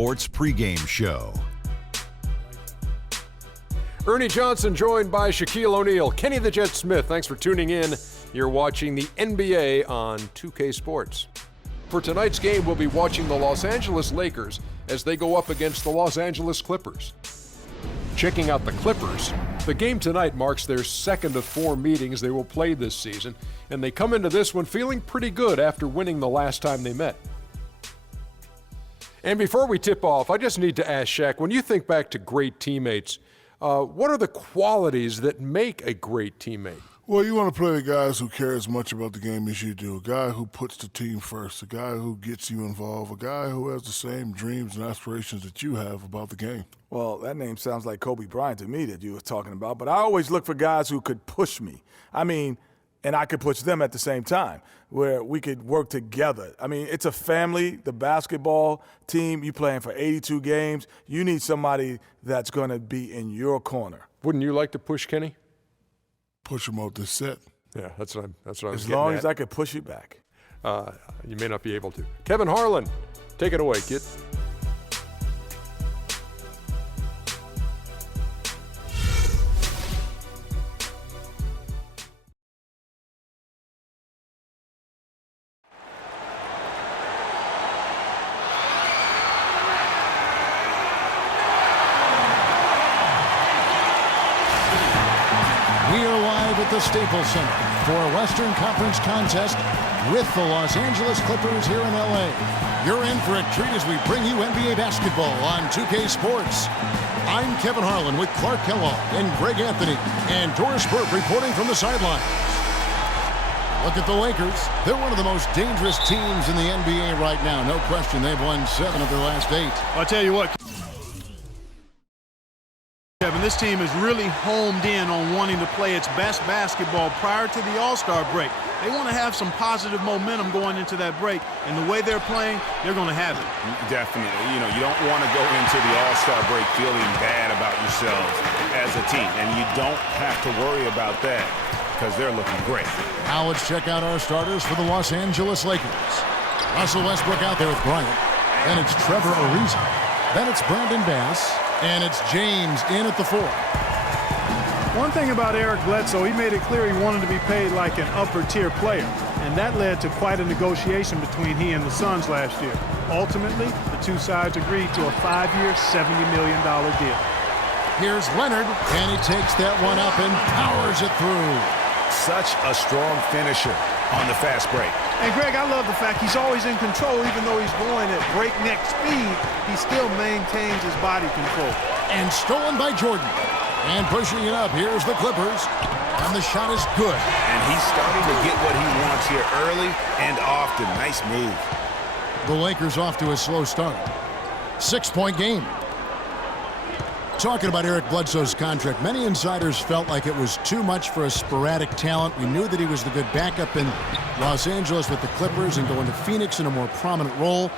Sports pregame show. Ernie Johnson joined by Shaquille O'Neal. Kenny the Jet Smith, thanks for tuning in. You're watching the NBA on 2K Sports. For tonight's game, we'll be watching the Los Angeles Lakers as they go up against the Los Angeles Clippers. Checking out the Clippers, the game tonight marks their second of 4 meetings they will play this season, and they come into this one feeling pretty good after winning the last time they met. And before we tip off, I just need to ask Shaq, when you think back to great teammates, what are the qualities that make a great teammate? Well, you want to play the guys who care as much about the game as you do, a guy who puts the team first, a guy who gets you involved, a guy who has the same dreams and aspirations that you have about the game. Well, that name sounds like Kobe Bryant to me that you were talking about, but I always look for guys who could push me. And I could push them at the same time, where we could work together. It's a family, the basketball team, you playing for 82 games. You need somebody that's going to be in your corner. Wouldn't you like to push Kenny? Push him out this set. Yeah, that's what I was getting As long at. as I could push you back. You may not be able to. Kevin Harlan, take it away, kid. The Staples Center for a Western Conference contest with the Los Angeles Clippers here in L.A. You're in for a treat as we bring you NBA basketball on 2K Sports. I'm Kevin Harlan with Clark Kellogg and Greg Anthony and Doris Burke reporting from the sidelines. Look at the Lakers. They're one of the most dangerous teams in the NBA right now. No question, they've won 7 of their last 8. I'll tell you what, Kevin, this team is really homed in on wanting to play its best basketball prior to the All-Star break. They want to have some positive momentum going into that break, and the way they're playing, they're going to have it. Definitely. You don't want to go into the All-Star break feeling bad about yourselves as a team, and you don't have to worry about that because they're looking great. Now let's check out our starters for the Los Angeles Lakers. Russell Westbrook out there with Bryant. Then it's Trevor Ariza. Then it's Brandon Bass. And it's James in at the 4. One thing about Eric Bledsoe, he made it clear he wanted to be paid like an upper-tier player, and that led to quite a negotiation between he and the Suns last year. Ultimately, the two sides agreed to a 5-year, $70 million deal. Here's Leonard, and he takes that one up and powers it through. Such a strong finisher on the fast break. And Greg, I love the fact he's always in control. Even though he's going at breakneck speed, he still maintains his body control. And stolen by Jordan. And pushing it up, here's the Clippers. And the shot is good. And he's starting to get what he wants here early and often. Nice move. The Lakers off to a slow start. 6-point game. Talking about Eric Bledsoe's contract, many insiders felt like it was too much for a sporadic talent. We knew that he was the good backup in Los Angeles with the Clippers and going to Phoenix in a more prominent role.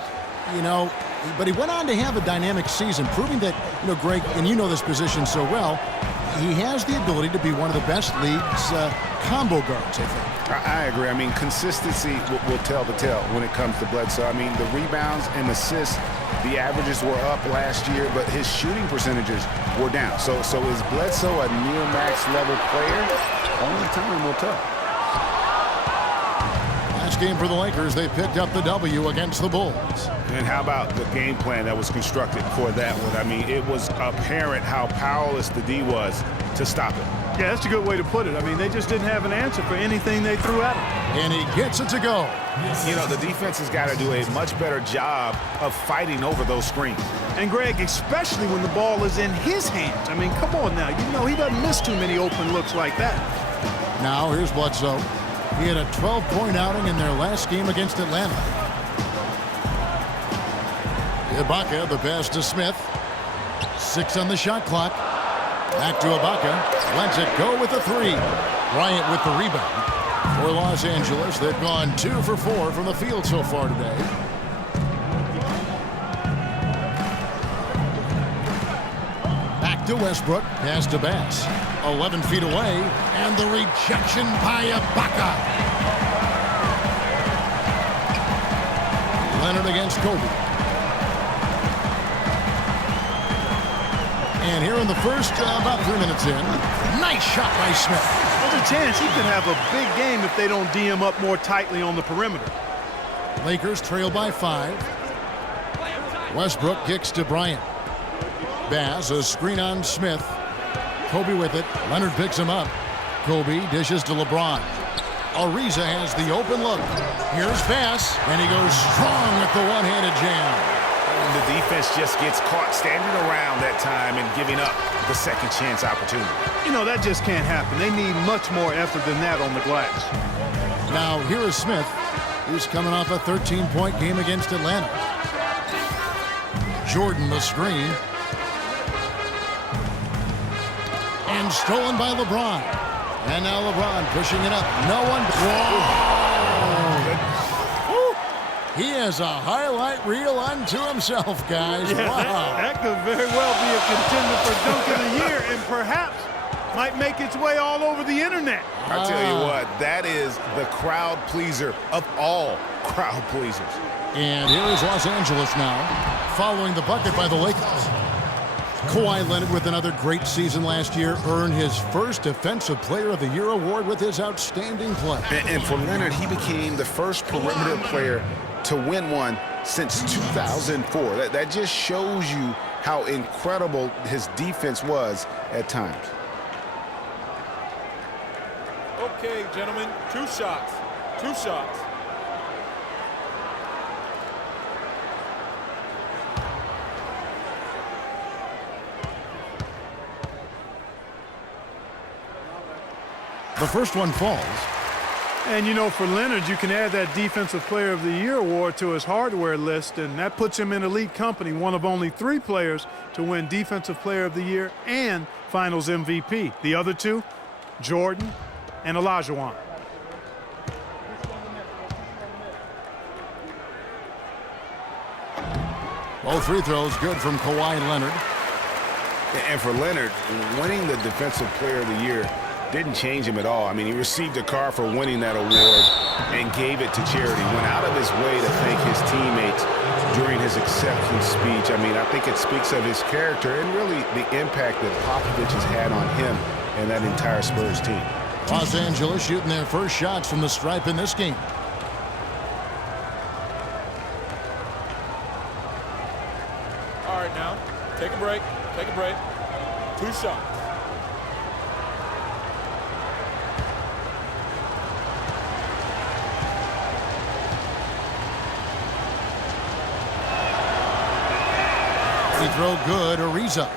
But he went on to have a dynamic season, proving that, Greg, and you know this position so well, he has the ability to be one of the best league's combo guards, I think. I agree. Consistency will tell the tale when it comes to Bledsoe. The rebounds and assists, the averages were up last year, but his shooting percentages were down. So is Bledsoe a near max level player? Only time will tell. Last game for the Lakers, they picked up the W against the Bulls. And how about the game plan that was constructed for that one? It was apparent how powerless the D was to stop it. Yeah, that's a good way to put it. They just didn't have an answer for anything they threw at him. And he gets it to go. The defense has got to do a much better job of fighting over those screens. And Greg, especially when the ball is in his hands. Come on now. He doesn't miss too many open looks like that. Now here's Bledsoe. He had a 12-point outing in their last game against Atlanta. Ibaka, the pass to Smith. 6 on the shot clock. Back to Ibaka. Lets it go with the 3. Bryant with the rebound. For Los Angeles, they've gone 2 for 4 from the field so far today. Back to Westbrook. Pass to Bass. 11 feet away. And the rejection by Ibaka. Leonard against Kobe. And here in the first, about 3 minutes in, nice shot by Smith. There's a chance he could have a big game if they don't D him up more tightly on the perimeter. Lakers trail by 5. Westbrook kicks to Bryant. Baz, a screen on Smith. Kobe with it. Leonard picks him up. Kobe dishes to LeBron. Ariza has the open look. Here's Baz, and he goes strong with the one-handed jam. And the defense just gets caught standing around that time and giving up the second chance opportunity. You know, that just can't happen. They need much more effort than that on the glass. Now, here is Smith. He's coming off a 13-point game against Atlanta. Jordan the screen. And stolen by LeBron. And now LeBron pushing it up. No one. Whoa! He has a highlight reel unto himself, guys. Yeah, wow. that could very well be a contender for Dunk of the Year and perhaps might make its way all over the internet. I tell you what, that is the crowd pleaser of all crowd pleasers. And here is Los Angeles now, following the bucket by the Lakers. Kawhi Leonard, with another great season last year, earned his first Defensive Player of the Year award with his outstanding play. And for Leonard, he became the first perimeter player to win one since 2004. That just shows you how incredible his defense was at times. Okay, gentlemen, 2 shots. 2 shots. The first one falls. And, you know, for Leonard, you can add that Defensive Player of the Year award to his hardware list, and that puts him in elite company, one of only 3 players to win Defensive Player of the Year and Finals MVP. The other 2, Jordan and Olajuwon. Both free throws good from Kawhi Leonard. And for Leonard, winning the Defensive Player of the Year didn't change him at all. I mean, he received a card for winning that award and gave it to charity. Went out of his way to thank his teammates during his acceptance speech. I mean, I think it speaks of his character and really the impact that Popovich has had on him and that entire Spurs team. Los Angeles shooting their first shots from the stripe in this game. All right, now, take a break. Take a break. 2 shots. Free throw good, Ariza.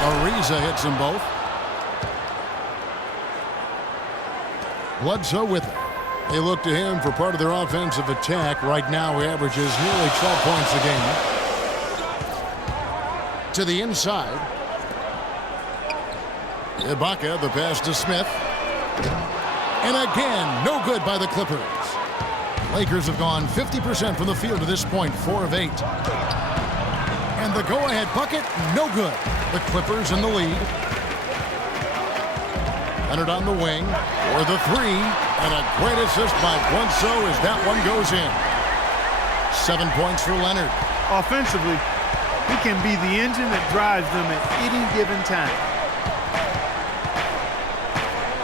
Ariza hits them both. Bledsoe with it. They look to him for part of their offensive attack. Right now, he averages nearly 12 points a game. To the inside. Ibaka, the pass to Smith. And again, no good by the Clippers. Lakers have gone 50% from the field to this point, 4 of 8. And the go-ahead bucket, no good. The Clippers in the lead. Leonard on the wing for the 3, and a great assist by Bledsoe as that one goes in. 7 points for Leonard. Offensively, he can be the engine that drives them at any given time.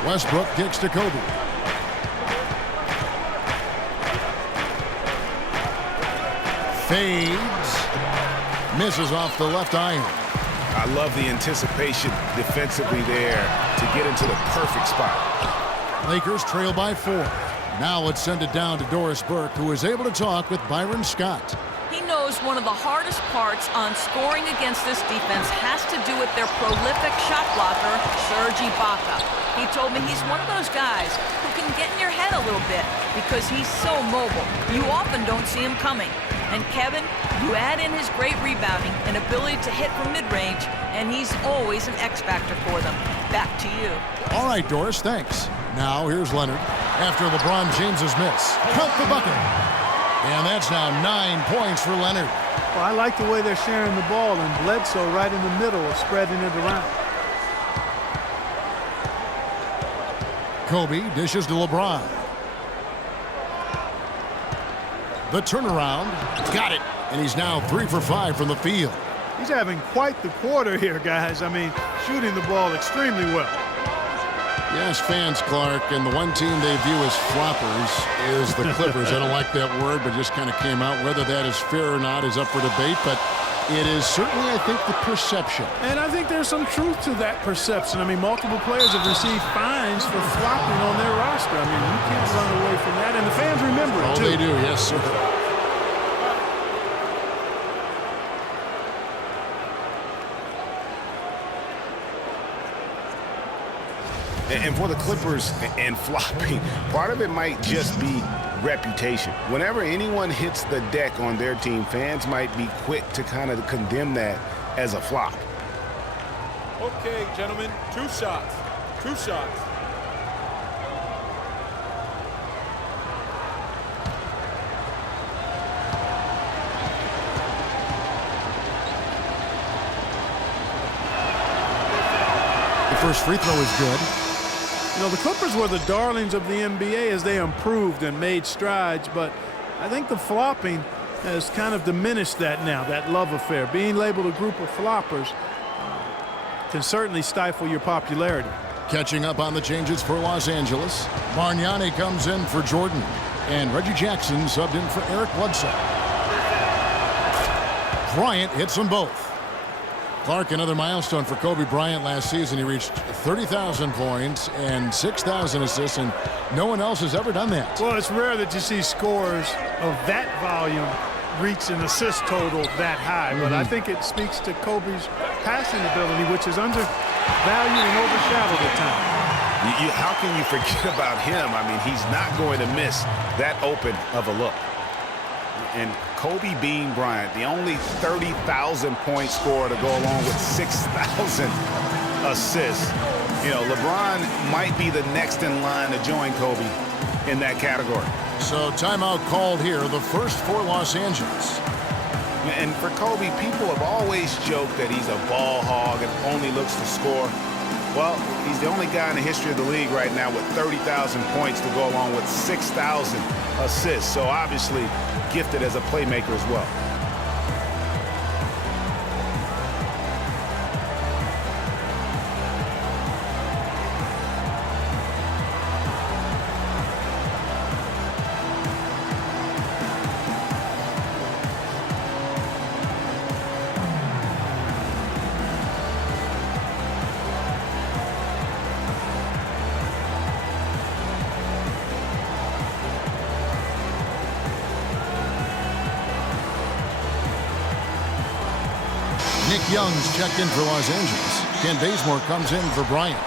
Westbrook kicks to Kobe. Fades. Misses off the left iron. I love the anticipation defensively there to get into the perfect spot. Lakers trail by 4. Now let's send it down to Doris Burke, who is able to talk with Byron Scott. He knows one of the hardest parts on scoring against this defense has to do with their prolific shot blocker, Serge Ibaka. He told me he's one of those guys who can get in your head a little bit because he's so mobile. You often don't see him coming. And Kevin, you add in his great rebounding and ability to hit from mid-range, and he's always an X-factor for them. Back to you. All right, Doris, thanks. Now here's Leonard after LeBron James's miss. Count the bucket. And that's now 9 points for Leonard. Well, I like the way they're sharing the ball, and Bledsoe right in the middle of spreading it around. Kobe dishes to LeBron. The turnaround. Got it. And he's now 3 for 5 from the field. He's having quite the quarter here, guys. I mean, shooting the ball extremely well. Yes, fans, Clark, and the one team they view as floppers is the Clippers. I don't like that word, but just kind of came out. Whether that is fair or not is up for debate, but it is certainly, I think, the perception. And I think there's some truth to that perception. I mean, multiple players have received fines for flopping on their roster. I mean, you can't run away from that, and the fans remember it, too. Oh, they do, yes, sir. And for the Clippers and flopping, part of it might just be reputation. Whenever anyone hits the deck on their team, fans might be quick to kind of condemn that as a flop. Okay, gentlemen, 2 shots. 2 shots. The first free throw is good. You know, the Clippers were the darlings of the NBA as they improved and made strides, but I think the flopping has kind of diminished that now, that love affair. Being labeled a group of floppers can certainly stifle your popularity. Catching up on the changes for Los Angeles. Bargnani comes in for Jordan, and Reggie Jackson subbed in for Eric Bledsoe. Bryant hits them both. Clark, another milestone for Kobe Bryant last season. He reached 30,000 points and 6,000 assists, and no one else has ever done that. Well, it's rare that you see scores of that volume reach an assist total that high, but I think it speaks to Kobe's passing ability, which is undervalued and overshadowed at times. How can you forget about him? I mean, he's not going to miss that open of a look. And Kobe Bean Bryant, the only 30,000 point scorer to go along with 6,000 assists. You know, LeBron might be the next in line to join Kobe in that category. So timeout called here, the first for Los Angeles. And for Kobe, people have always joked that he's a ball hog and only looks to score. Well, he's the only guy in the history of the league right now with 30,000 points to go along with 6,000 assists. So obviously gifted as a playmaker as well. Nick Young's checked in for Los Angeles. Ken Bazemore comes in for Bryant.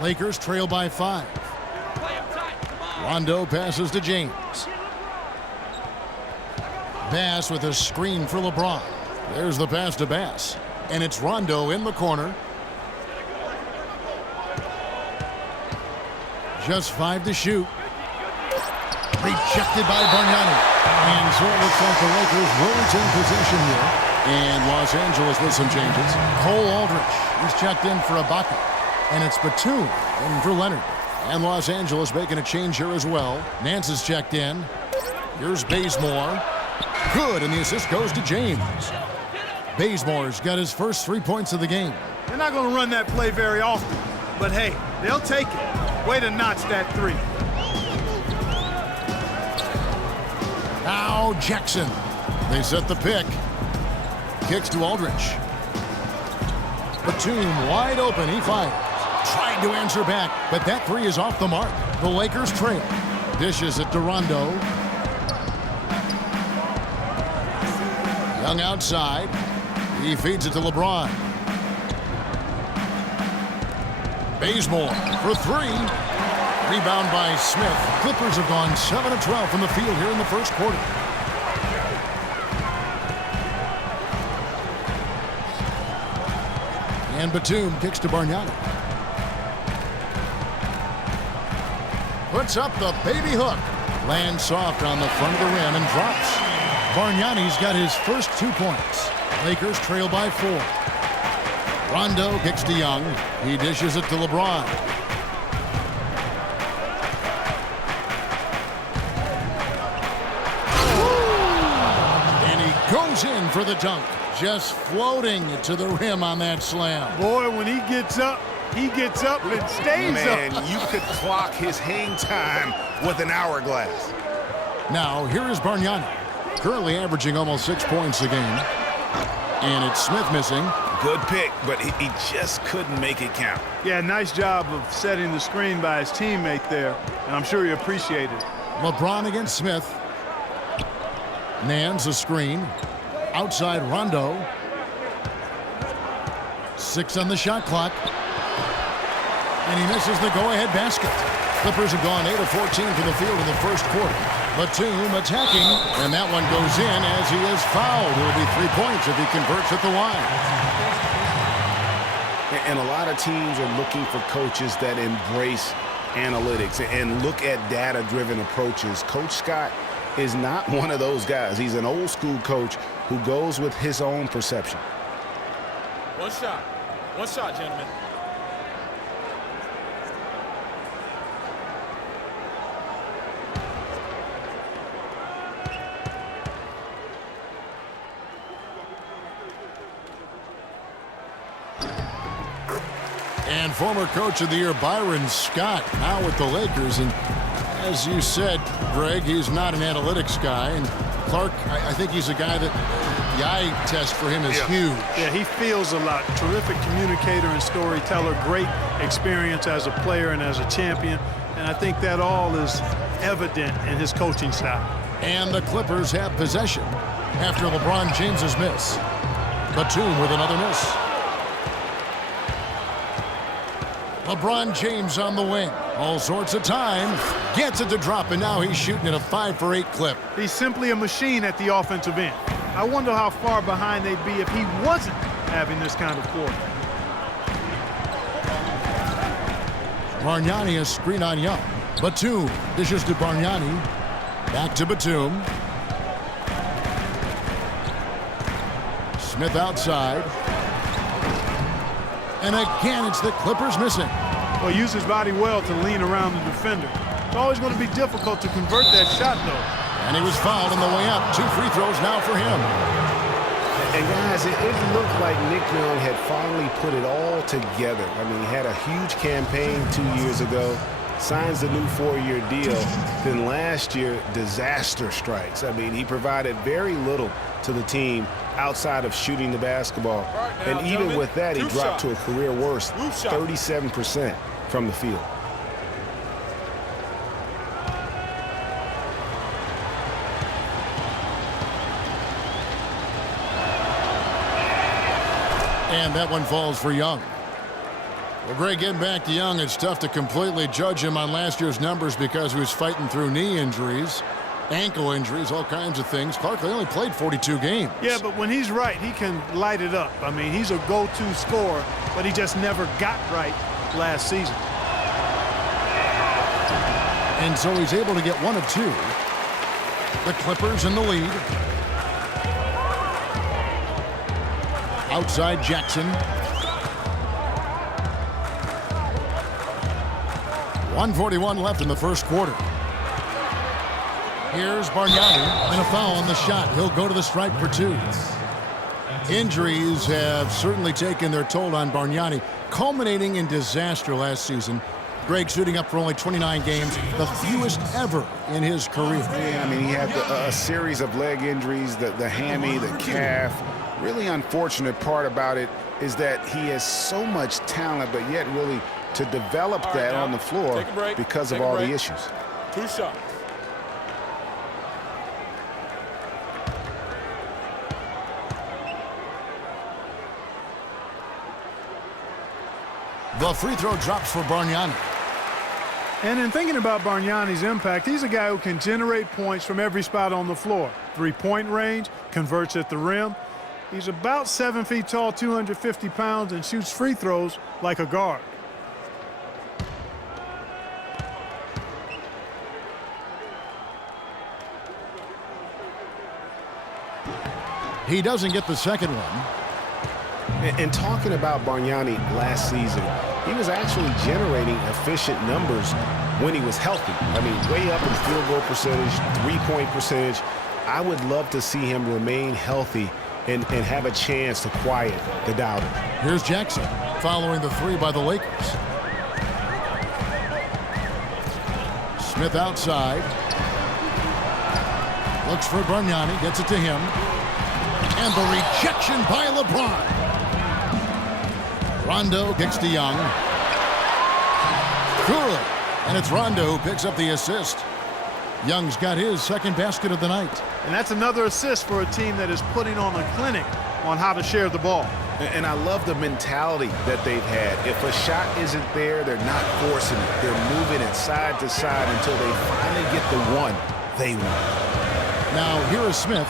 Lakers trail by 5. Rondo passes to James. Bass with a screen for LeBron. There's the pass to Bass. And it's Rondo in the corner. Just 5 to shoot. Rejected by Bargnani. And so it looks like the Lakers will retain possession here. And Los Angeles with some changes. Cole Aldrich is checked in for Ibaka. And it's Batum in for Leonard. And Los Angeles making a change here as well. Nance is checked in. Here's Bazemore. Good, and the assist goes to James. Bazemore's got his first 3 points of the game. They're not going to run that play very often, but hey, they'll take it. Way to notch that 3. Now Jackson. They set the pick. Kicks to Aldrich. Batum wide open. He fires. Tried to answer back, but that 3 is off the mark. The Lakers trail. Dishes it to Rondo. Young outside. He feeds it to LeBron. Bazemore for 3. Rebound by Smith. Clippers have gone 7 of 12 from the field here in the first quarter. And Batum kicks to Bargnani. Puts up the baby hook. Lands soft on the front of the rim and drops. Bargnani's got his first 2 points. Lakers trail by 4. Rondo kicks to Young. He dishes it to LeBron. And he goes in for the dunk. Just floating to the rim on that slam. Boy, when he gets up and stays Man, up. you could clock his hang time with an hourglass. Now, here is Bargnani, currently averaging almost 6 points a game. And it's Smith missing. Good pick, but he just couldn't make it count. Yeah, nice job of setting the screen by his teammate there, and I'm sure he appreciated it. LeBron against Smith. Nance a screen. Outside Rondo. 6 on the shot clock. And he misses the go-ahead basket. Clippers have gone 8 of 14 from the field in the first quarter. Batum attacking, and that one goes in as he is fouled. It'll be 3 points if he converts at the line. And a lot of teams are looking for coaches that embrace analytics and look at data-driven approaches. Coach Scott is not one of those guys. He's an old-school coach who goes with his own perception. One shot, gentlemen. And former Coach of the Year Byron Scott now with the Lakers. And as you said, Greg, he's not an analytics guy. And Clark, I think he's a guy that the eye test for him is huge. Yeah, he feels a lot. Terrific communicator and storyteller. Great experience as a player and as a champion. And I think that all is evident in his coaching style. And the Clippers have possession after LeBron James's miss. Batum with another miss. LeBron James on the wing. All sorts of time. Gets it to drop, and now he's shooting at a 5 for 8 clip. He's simply a machine at the offensive end. I wonder how far behind they'd be if he wasn't having this kind of quarter. Bargnani a screen on Young. Batum dishes to Bargnani. Back to Batum. Smith outside. And again, it's the Clippers missing. Well, use his body well to lean around the defender. It's always going to be difficult to convert that shot, though. And he was fouled on the way up. 2 free throws now for him. And guys, it looked like Nick Young had finally put it all together. I mean, he had a huge campaign 2 years ago, signs a new 4-year deal. Then last year, disaster strikes. I mean, he provided very little to the team outside of shooting the basketball. Right now, and even gentlemen, with that, he dropped to a career worst, Move shot. 37% from the field. And that one falls for Young. Well, Greg, getting back to Young, it's tough to completely judge him on last year's numbers because he was fighting through knee injuries, ankle injuries, all kinds of things. Clark, they only played 42 games. Yeah, but when he's right, he can light it up. I mean, he's a go-to scorer, but he just never got right last season. And so he's able to get 1 of 2. The Clippers in the lead. Outside Jackson. 1:41 left in the first quarter. Here's Bargnani, and a foul on the shot. He'll go to the stripe for 2. Injuries have certainly taken their toll on Bargnani, culminating in disaster last season. Greg shooting up for only 29 games, the fewest ever in his career. Yeah, I mean, he had a series of leg injuries, the hammy, the calf. Really unfortunate part about it is that he has so much talent, but yet really to develop that now, on the floor take a break, because of take a all break. the issues. 2 shots. The free throw drops for Bargnani. And in thinking about Bargnani's impact, he's a guy who can generate points from every spot on the floor. 3-point range, converts at the rim. He's about 7 feet tall, 250 pounds, and shoots free throws like a guard. He doesn't get the second one. And talking about Bargnani last season, he was actually generating efficient numbers when he was healthy. I mean, way up in field goal percentage, three-point percentage. I would love to see him remain healthy and have a chance to quiet the doubter. Here's Jackson following the three by the Lakers. Smith outside. Looks for Bargnani, gets it to him. And the rejection by LeBron. Rondo kicks to Young. Good. And it's Rondo who picks up the assist. Young's got his second basket of the night. And that's another assist for a team that is putting on a clinic on how to share the ball. And I love the mentality that they've had. If a shot isn't there, they're not forcing it. They're moving it side to side until they finally get the one they want. Now here is Smith.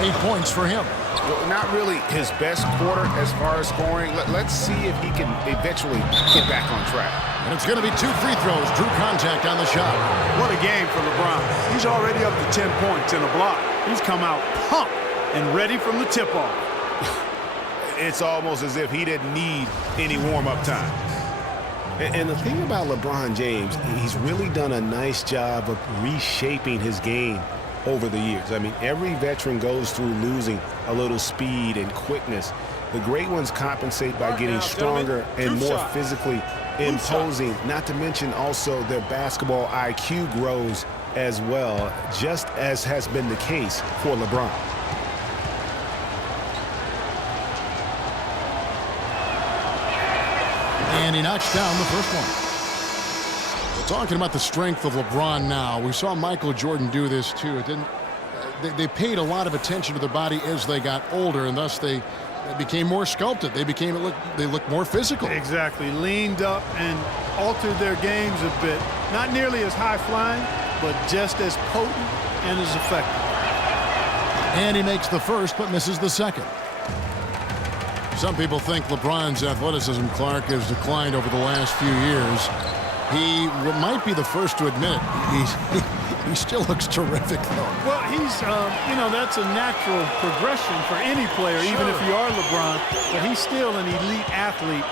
8 points for him. Well, not really his best quarter as far as scoring. Let's see if he can eventually get back on track. And it's going to be 2 free throws. Drew contact on the shot. What a game for LeBron. He's already up to 10 points in a block. He's come out pumped and ready from the tip-off. It's almost as if he didn't need any warm-up time. And the thing about LeBron James, he's really done a nice job of reshaping his game over the years. I mean, every veteran goes through losing a little speed and quickness. The great ones compensate by getting stronger and more physically imposing, not to mention also their basketball IQ grows as well, just as has been the case for LeBron. And he knocks down the first one. We're talking about the strength of LeBron now. We saw Michael Jordan do this too. It didn't. They paid a lot of attention to their body as they got older, and thus they became more sculpted. They looked more physical. Exactly. Leaned up and altered their games a bit. Not nearly as high-flying, but just as potent and as effective. And he makes the first, but misses the second. Some people think LeBron's athleticism, Clark, has declined over the last few years. He might be the first to admit it. He still looks terrific, though. Well, he's, that's a natural progression for any player, even if you are LeBron. But he's still an elite athlete.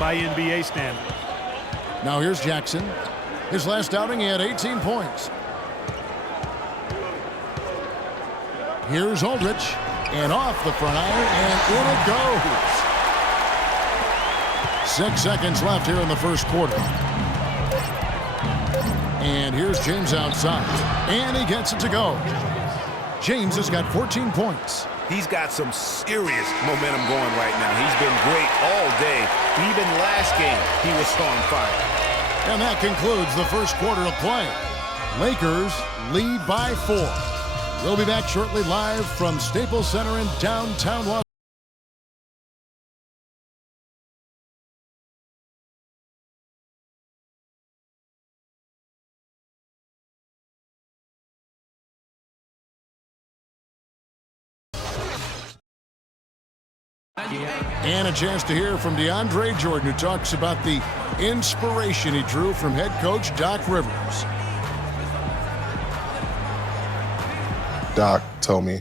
By NBA standards. Now here's Jackson. His last outing, he had 18 points. Here's Aldridge. And off the front iron, and in it goes. 6 seconds left here in the first quarter. And here's James outside. And he gets it to go. James has got 14 points. He's got some serious momentum going right now. He's been great all day. Even last game, he was on fire. And that concludes the first quarter of play. Lakers lead by 4. We'll be back shortly live from Staples Center in downtown Los Angeles. And a chance to hear from DeAndre Jordan, who talks about the inspiration he drew from head coach Doc Rivers. Doc told me,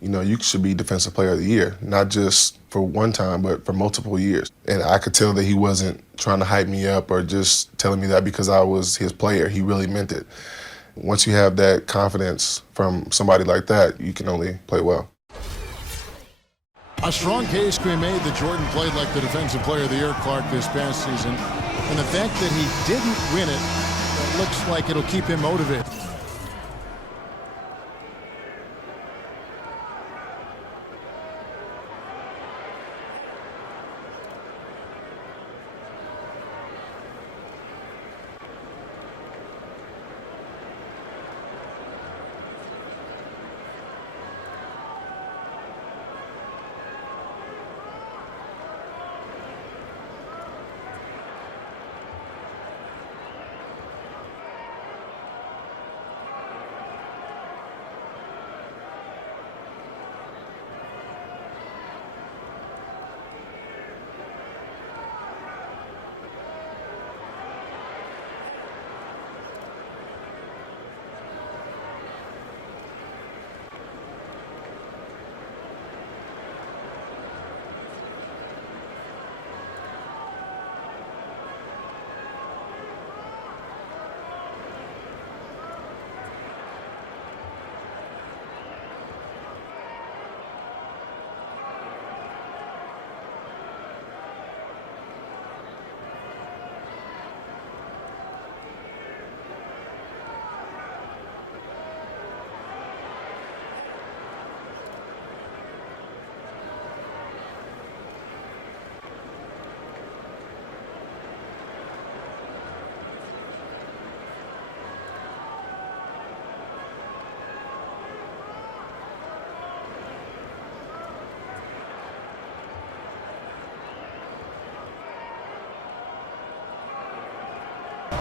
you should be Defensive Player of the Year, not just for one time, but for multiple years. And I could tell that he wasn't trying to hype me up or just telling me that because I was his player. He really meant it. Once you have that confidence from somebody like that, you can only play well. A strong case can be made that Jordan played like the Defensive Player of the Year, Clark, this past season. And the fact that he didn't win it looks like it'll keep him motivated.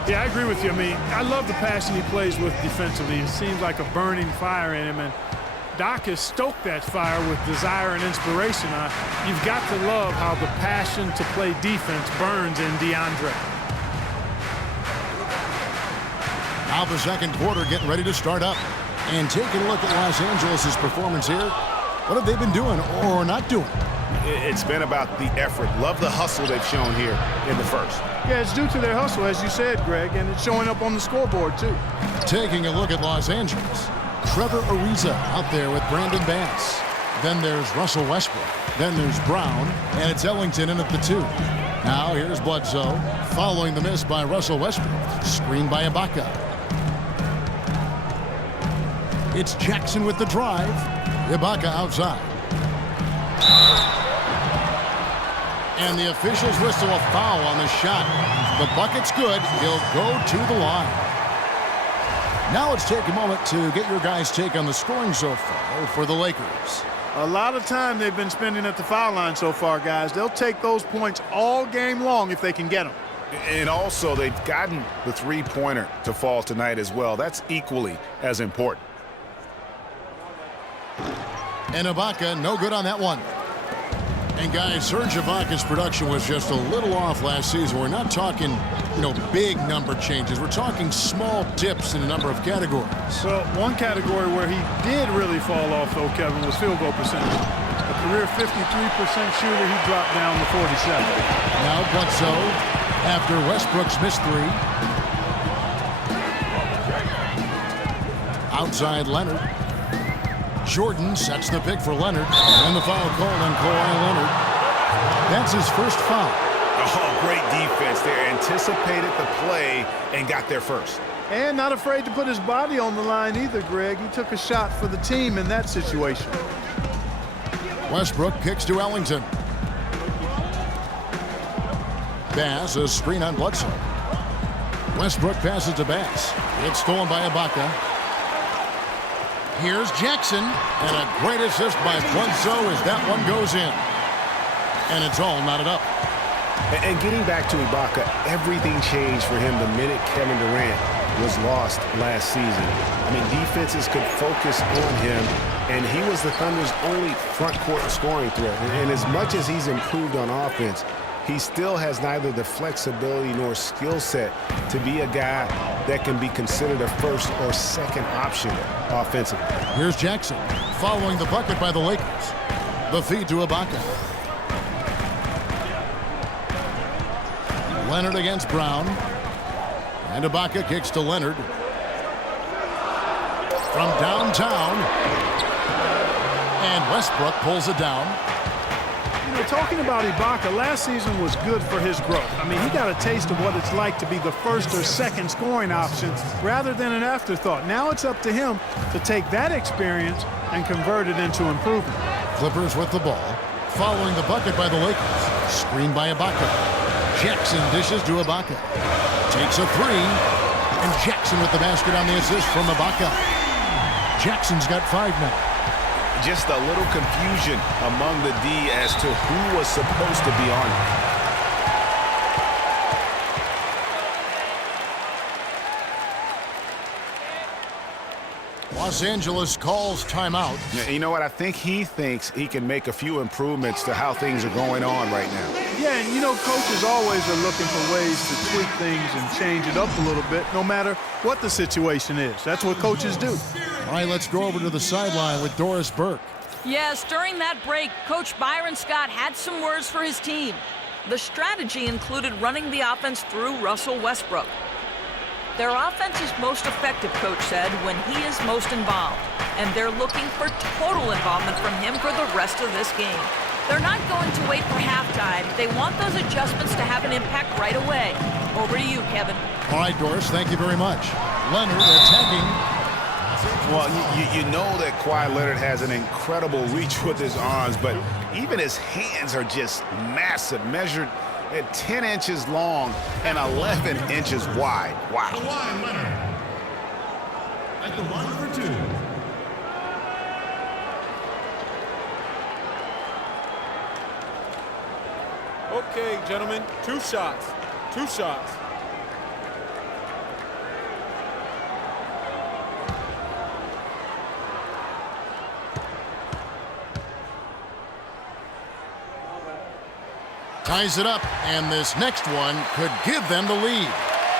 Yeah, I agree with you. I mean, I love the passion he plays with defensively. It seems like a burning fire in him, and Doc has stoked that fire with desire and inspiration. You've got to love how the passion to play defense burns in DeAndre. Now the second quarter getting ready to start up. And taking a look at Los Angeles' performance here, what have they been doing or not doing? It's been about the effort. Love the hustle they've shown here in the first. Yeah, it's due to their hustle, as you said, Greg, and it's showing up on the scoreboard, too. Taking a look at Los Angeles, Trevor Ariza out there with Brandon Bass. Then there's Russell Westbrook. Then there's Brown, and it's Ellington in at the 2. Now here's Bledsoe, following the miss by Russell Westbrook. Screen by Ibaka. It's Jackson with the drive. Ibaka outside. And the officials whistle a foul on the shot. The bucket's good. He'll go to the line. Now let's take a moment to get your guys' take on the scoring so far for the Lakers. A lot of time they've been spending at the foul line so far, guys. They'll take those points all game long if they can get them. And also, they've gotten the three-pointer to fall tonight as well. That's equally as important. And Ibaka, no good on that one. And guys, Serge Ibaka's production was just a little off last season. We're not talking, big number changes. We're talking small dips in a number of categories. Well, one category where he did really fall off, though, Kevin, was field goal percentage. A career 53% shooter, he dropped down to 47. Now Bledsoe, after Westbrook's missed 3. Outside Leonard. Jordan sets the pick for Leonard, and the foul called on Kawhi Leonard. That's his first foul. Oh, great defense there. Anticipated the play and got there first. And not afraid to put his body on the line either, Greg. He took a shot for the team in that situation. Westbrook kicks to Ellington. Bass, a screen on Bledsoe. Westbrook passes to Bass. It's stolen by Ibaka. Here's Jackson, and a great assist by Bledsoe as that one goes in. And it's all knotted up. And getting back to Ibaka, everything changed for him the minute Kevin Durant was lost last season. I mean, defenses could focus on him, and he was the Thunder's only front court scoring threat. And as much as he's improved on offense, he still has neither the flexibility nor skill set to be a guy that can be considered a first or second option offensively. Here's Jackson following the bucket by the Lakers. The feed to Ibaka. Leonard against Brown. And Ibaka kicks to Leonard. From downtown. And Westbrook pulls it down. Talking about Ibaka, last season was good for his growth. I mean, he got a taste of what it's like to be the first or second scoring option rather than an afterthought. Now it's up to him to take that experience and convert it into improvement. Clippers with the ball, following the bucket by the Lakers. Screen by Ibaka. Jackson dishes to Ibaka. Takes a 3. And Jackson with the basket on the assist from Ibaka. Jackson's got 5 now. Just a little confusion among the D as to who was supposed to be on it. Los Angeles calls timeout. Yeah, you know what? I think he thinks he can make a few improvements to how things are going on right now. Yeah, and coaches always are looking for ways to tweak things and change it up a little bit, no matter what the situation is. That's what coaches do. All right, let's go over to the sideline with Doris Burke. Yes, during that break, Coach Byron Scott had some words for his team. The strategy included running the offense through Russell Westbrook. Their offense is most effective, Coach said, when he is most involved, and they're looking for total involvement from him for the rest of this game. They're not going to wait for halftime. They want those adjustments to have an impact right away. Over to you, Kevin. All right, Doris, thank you very much. Leonard attacking. Well, you know that Kawhi Leonard has an incredible reach with his arms, but even his hands are just massive, measured at 10 inches long and 11 inches wide. Wow. Kawhi Leonard at the line for 2. Okay, gentlemen, 2 shots. 2 shots. ties it up, and this next one could give them the lead.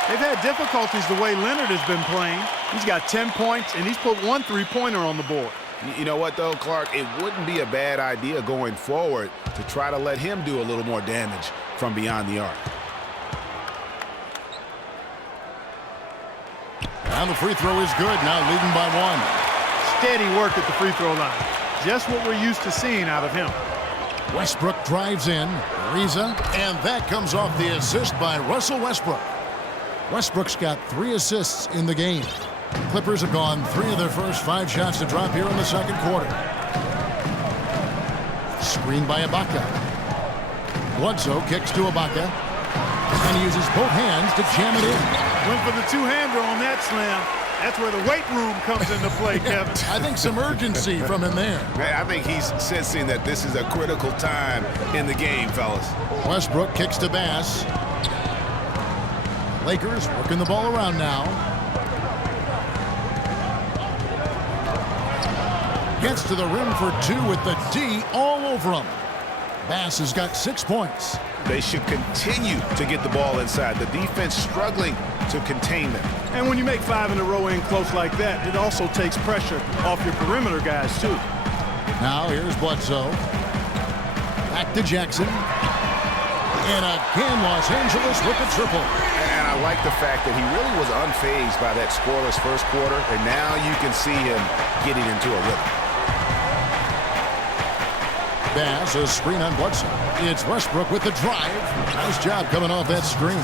They've had difficulties the way Leonard has been playing. He's got 10 points, and he's put 1 3-pointer on the board. You know what, though, Clark? It wouldn't be a bad idea going forward to try to let him do a little more damage from beyond the arc. And the free throw is good, now leading by 1. Steady work at the free throw line. Just what we're used to seeing out of him. Westbrook drives in, Ariza, and that comes off the assist by Russell Westbrook. Westbrook's got 3 assists in the game. Clippers have gone 3 of their first 5 shots to drop here in the second quarter. Screen by Ibaka. Bledsoe kicks to Ibaka, and he uses both hands to jam it in. Went for the two-hander on that slam. That's where the weight room comes into play, Kevin. I think some urgency from him there. I think he's sensing that this is a critical time in the game, fellas. Westbrook kicks to Bass. Lakers working the ball around now. Gets to the rim for 2 with the D all over him. Bass has got 6 points. They should continue to get the ball inside. The defense struggling to contain them. And when you make 5 in a row in close like that, it also takes pressure off your perimeter guys, too. Now here's Bledsoe. Back to Jackson. And again, Los Angeles with the triple. And I like the fact that he really was unfazed by that scoreless first quarter, and now you can see him getting into a rhythm. Bass, a screen on Bledsoe. It's Westbrook with the drive. Nice job coming off that screen.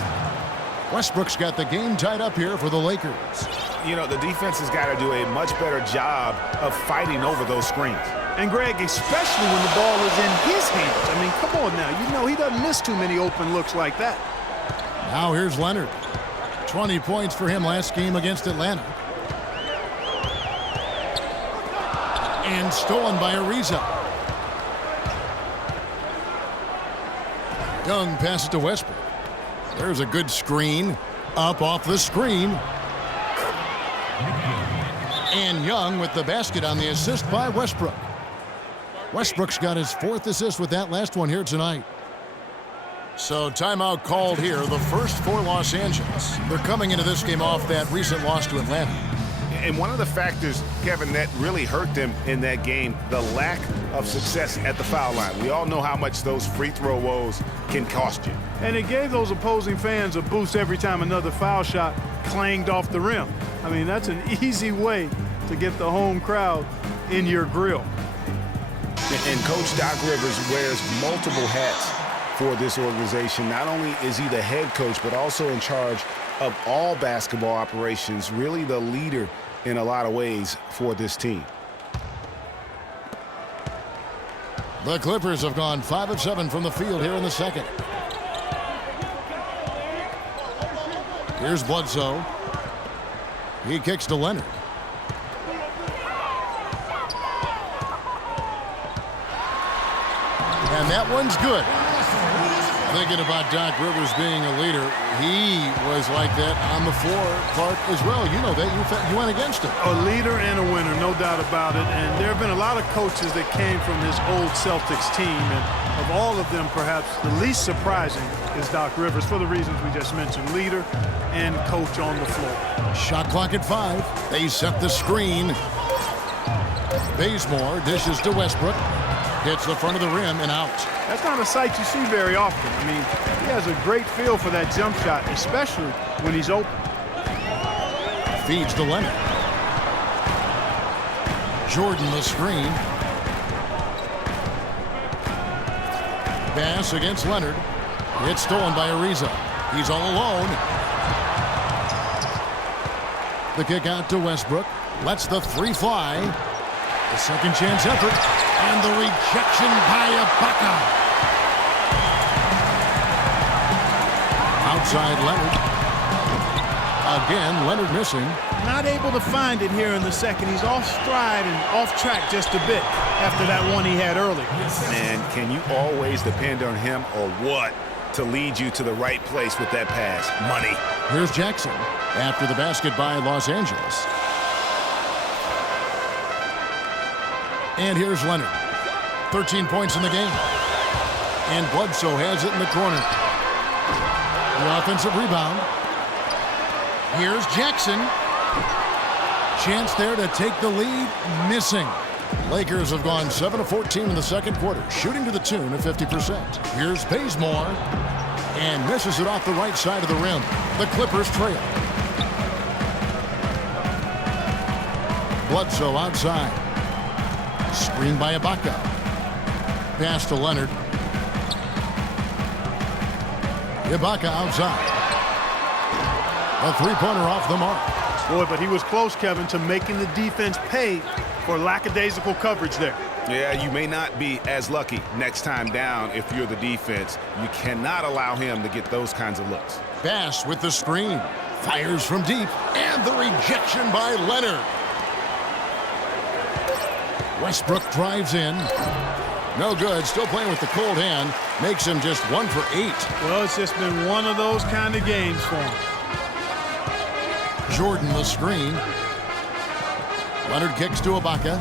Westbrook's got the game tied up here for the Lakers. You know, the defense has got to do a much better job of fighting over those screens. And, Greg, especially when the ball is in his hands. I mean, come on now. You know he doesn't miss too many open looks like that. Now here's Leonard. 20 points for him last game against Atlanta. And stolen by Ariza. Young passes to Westbrook. There's a good screen. Up off the screen. And Young with the basket on the assist by Westbrook. Westbrook's got his 4th assist with that last one here tonight. So timeout called here, the first for Los Angeles. They're coming into this game off that recent loss to Atlanta. And one of the factors, Kevin, that really hurt them in that game, the lack of success at the foul line. We all know how much those free throw woes can cost you. And it gave those opposing fans a boost every time another foul shot clanged off the rim. I mean, that's an easy way to get the home crowd in your grill. And Coach Doc Rivers wears multiple hats for this organization. Not only is he the head coach, but also in charge of all basketball operations, really the leader in a lot of ways for this team. The Clippers have gone 5 of 7 from the field here in the second. Here's Bledsoe. He kicks to Leonard. And that one's good. Thinking about Doc Rivers being a leader, he was like that on the floor, Clark, as well. You know that. You went against him. A leader and a winner, no doubt about it. And there have been a lot of coaches that came from his old Celtics team. And of all of them, perhaps the least surprising is Doc Rivers for the reasons we just mentioned. Leader and coach on the floor. Shot clock at 5. They set the screen. Bazemore dishes to Westbrook. Hits the front of the rim and out. That's not a sight you see very often. I mean, he has a great feel for that jump shot, especially when he's open. Feeds to Leonard. Jordan the screen. Pass against Leonard. It's stolen by Ariza. He's all alone. The kick out to Westbrook. Lets the 3 fly. The second chance effort. And the rejection by Ibaka. Outside Leonard. Again, Leonard missing. Not able to find it here in the second. He's off stride and off track just a bit after that one he had earlier. Man, can you always depend on him or what to lead you to the right place with that pass? Money. Here's Jackson after the basket by Los Angeles. And here's Leonard. 13 points in the game. And Bledsoe has it in the corner. The offensive rebound. Here's Jackson. Chance there to take the lead. Missing. Lakers have gone 7 of 14 in the second quarter, shooting to the tune of 50%. Here's Bazemore. And misses it off the right side of the rim. The Clippers trail. Bledsoe outside. Screen by Ibaka. Pass to Leonard. Ibaka outside. A three-pointer off the mark. Boy, but he was close, Kevin, to making the defense pay for lackadaisical coverage there. Yeah, you may not be as lucky next time down if you're the defense. You cannot allow him to get those kinds of looks. Bass with the screen. Fires from deep. And the rejection by Leonard. Westbrook drives in. No good. Still playing with the cold hand. Makes him just 1 for 8. Well, it's just been one of those kind of games for him. Jordan the screen. Leonard kicks to Ibaka.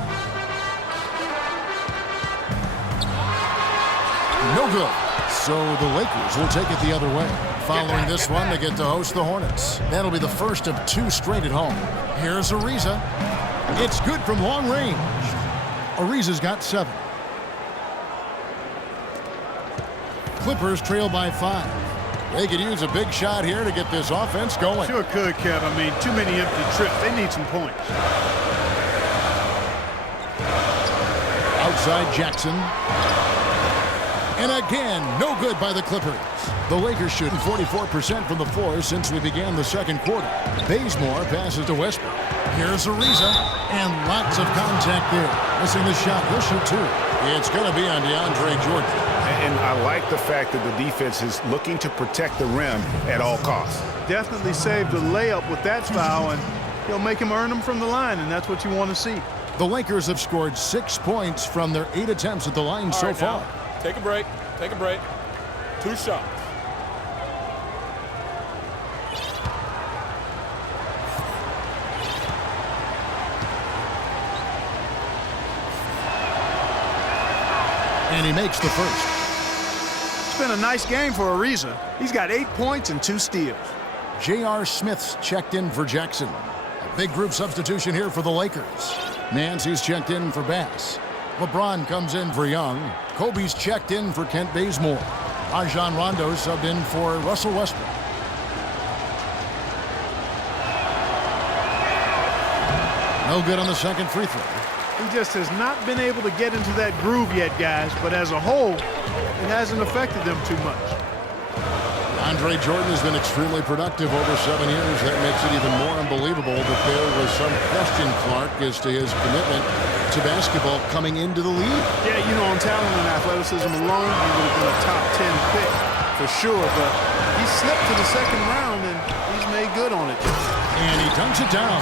No good. So the Lakers will take it the other way. Following this one, they get to host the Hornets. That'll be the first of 2 straight at home. Here's Ariza. It's good from long range. Ariza's got 7. Clippers trail by 5. They could use a big shot here to get this offense going. Sure could, Kev. I mean, too many empty trips. They need some points. Outside Jackson. And again, no good by the Clippers. The Lakers shooting 44% from the floor since we began the second quarter. Bazemore passes to Westbrook. Here's Ariza. And lots of contact there. Missing the shot. He'll shoot 2. It's going to be on DeAndre Jordan. And I like the fact that the defense is looking to protect the rim at all costs. Definitely saved a layup with that foul, and he'll make him earn them from the line, and that's what you want to see. The Lakers have scored 6 points from their 8 attempts at the line so far. Now, take a break. Take a break. 2 shots. And he makes the first. It's been a nice game for Ariza. He's got 8 points and 2 steals. J.R. Smith's checked in for Jackson. A big group substitution here for the Lakers. Nancy's checked in for Bass. LeBron comes in for Young. Kobe's checked in for Kent Bazemore. Rajon Rondo subbed in for Russell Westbrook. No good on the second free throw. He just has not been able to get into that groove yet, guys, but as a whole, it hasn't affected them too much. Andre Jordan has been extremely productive over 7 years. That makes it even more unbelievable that there was some question, Clark, as to his commitment to basketball coming into the league. Yeah, you know, on talent and athleticism alone, he would have been a top 10 pick for sure, but he slipped to the second round, and he's made good on it. And he dunks it down.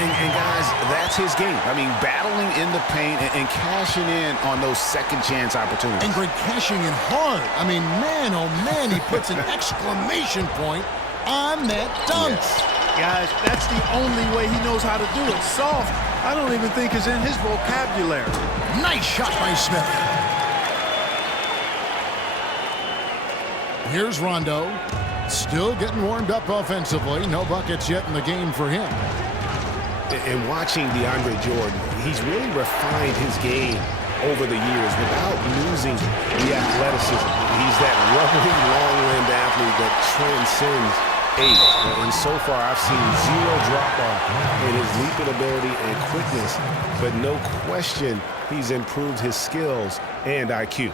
And guys, that's his game. I mean, battling in the paint and cashing in on those second chance opportunities. And Greg cashing in hard. I mean, man, oh man, he puts an exclamation point on that dunk. Yes. Guys, that's the only way he knows how to do it. Soft, I don't even think is in his vocabulary. Nice shot by Smith. Here's Rondo. Still getting warmed up offensively. No buckets yet in the game for him. And watching DeAndre Jordan, he's really refined his game over the years without losing the athleticism. He's that rubbery, long-limbed athlete that transcends age. And so far, I've seen 0 drop-off in his leaping ability and quickness. But no question, he's improved his skills and IQ.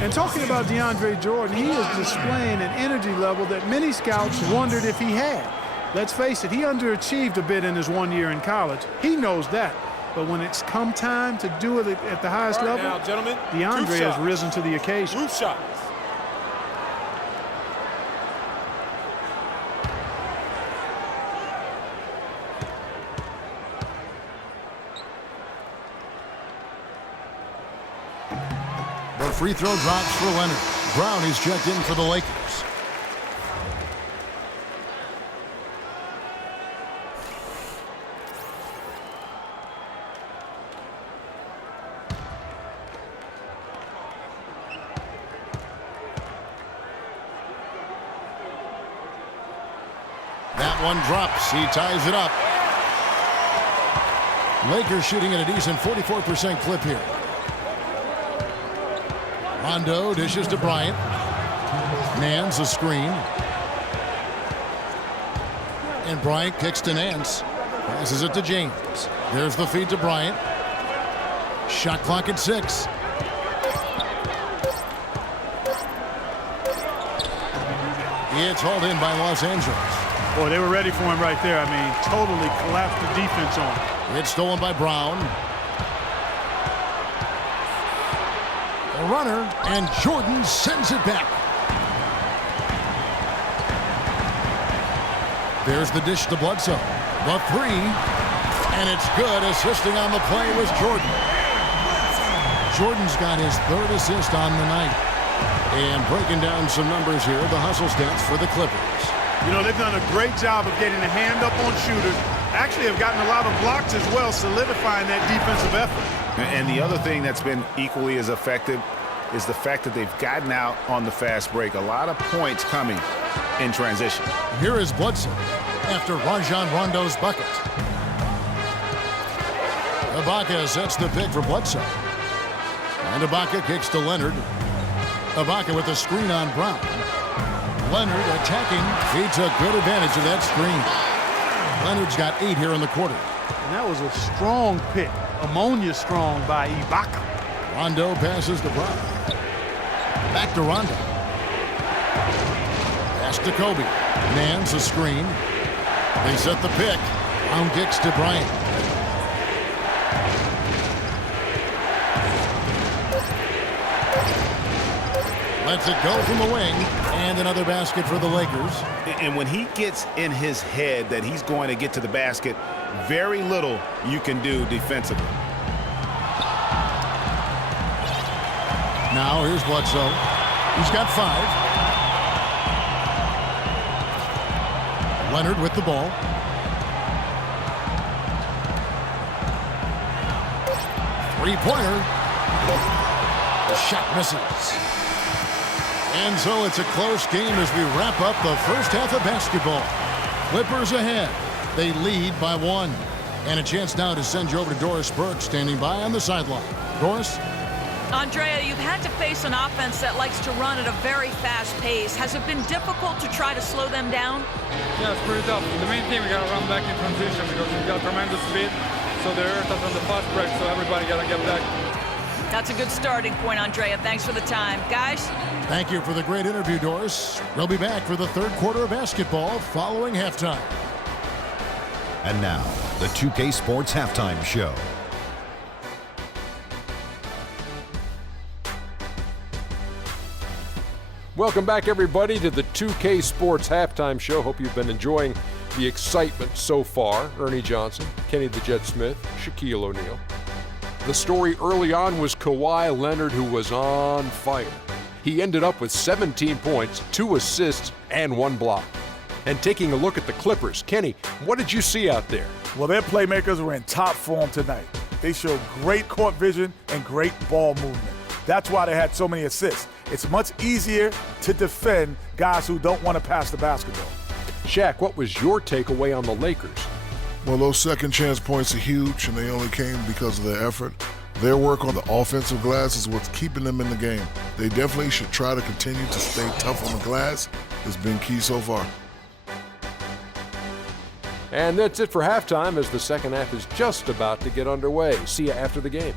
And talking about DeAndre Jordan, he is displaying an energy level that many scouts wondered if he had. Let's face it, he underachieved a bit in his 1 year in college. He knows that. But when it's come time to do it at the highest level, now, gentlemen, DeAndre has risen to the occasion. 2 shots. The free throw drops for Leonard. Brown is checked in for the Lakers. one drops. He ties it up. Lakers shooting at a decent 44% clip here. Rondo dishes to Bryant. Nance a screen. And Bryant kicks to Nance. Passes it to James. There's the feed to Bryant. Shot clock at 6. It's hauled in by Los Angeles. Boy, they were ready for him right there. I mean, totally collapsed the defense on him. It's stolen by Brown. A runner, and Jordan sends it back. There's the dish to Bledsoe. The three, and it's good. Assisting on the play was Jordan. Jordan's got his 3rd assist on the night. And breaking down some numbers here, the hustle stats for the Clippers. You know, they've done a great job of getting a hand up on shooters. Actually have gotten a lot of blocks as well, solidifying that defensive effort. And the other thing that's been equally as effective is the fact that they've gotten out on the fast break. A lot of points coming in transition. Here is Bledsoe after Rajon Rondo's bucket. Ibaka sets the pick for Bledsoe. And Ibaka kicks to Leonard. Ibaka with a screen on Brown. Leonard attacking. He took good advantage of that screen. Leonard's got 8 here in the quarter. And that was a strong pick. Ammonia strong by Ibaka. Rondo passes to Brown. Back to Rondo. Pass to Kobe. Nance a screen. They set the pick. Brown kicks to Bryant. Lets it go from the wing. And another basket for the Lakers. And when he gets in his head that he's going to get to the basket, very little you can do defensively. Now here's Bledsoe. He's got 5. Leonard with the ball. Three-pointer. The shot misses. And so it's a close game as we wrap up the first half of basketball. Clippers ahead. They lead by 1. And a chance now to send you over to Doris Burke, standing by on the sideline. Doris? Andrea, you've had to face an offense that likes to run at a very fast pace. Has it been difficult to try to slow them down? Yeah, it's pretty tough. The main thing, we got to run back in transition because we've got tremendous speed. So they hurt us on the fast break, so everybody got to get back. That's a good starting point, Andrea. Thanks for the time. Guys? Thank you for the great interview, Doris. We'll be back for the 3rd quarter of basketball following halftime. And now, the 2K Sports Halftime Show. Welcome back, everybody, to the 2K Sports Halftime Show. Hope you've been enjoying the excitement so far. Ernie Johnson, Kenny the Jet Smith, Shaquille O'Neal. The story early on was Kawhi Leonard, who was on fire. He ended up with 17 points, 2 assists, and 1 block. And taking a look at the Clippers, Kenny, what did you see out there? Well, their playmakers were in top form tonight. They showed great court vision and great ball movement. That's why they had so many assists. It's much easier to defend guys who don't want to pass the basketball. Shaq, what was your takeaway on the Lakers? Well, those second chance points are huge, and they only came because of their effort. Their work on the offensive glass is what's keeping them in the game. They definitely should try to continue to stay tough on the glass. It's been key so far. And that's it for halftime, as the second half is just about to get underway. See you after the game.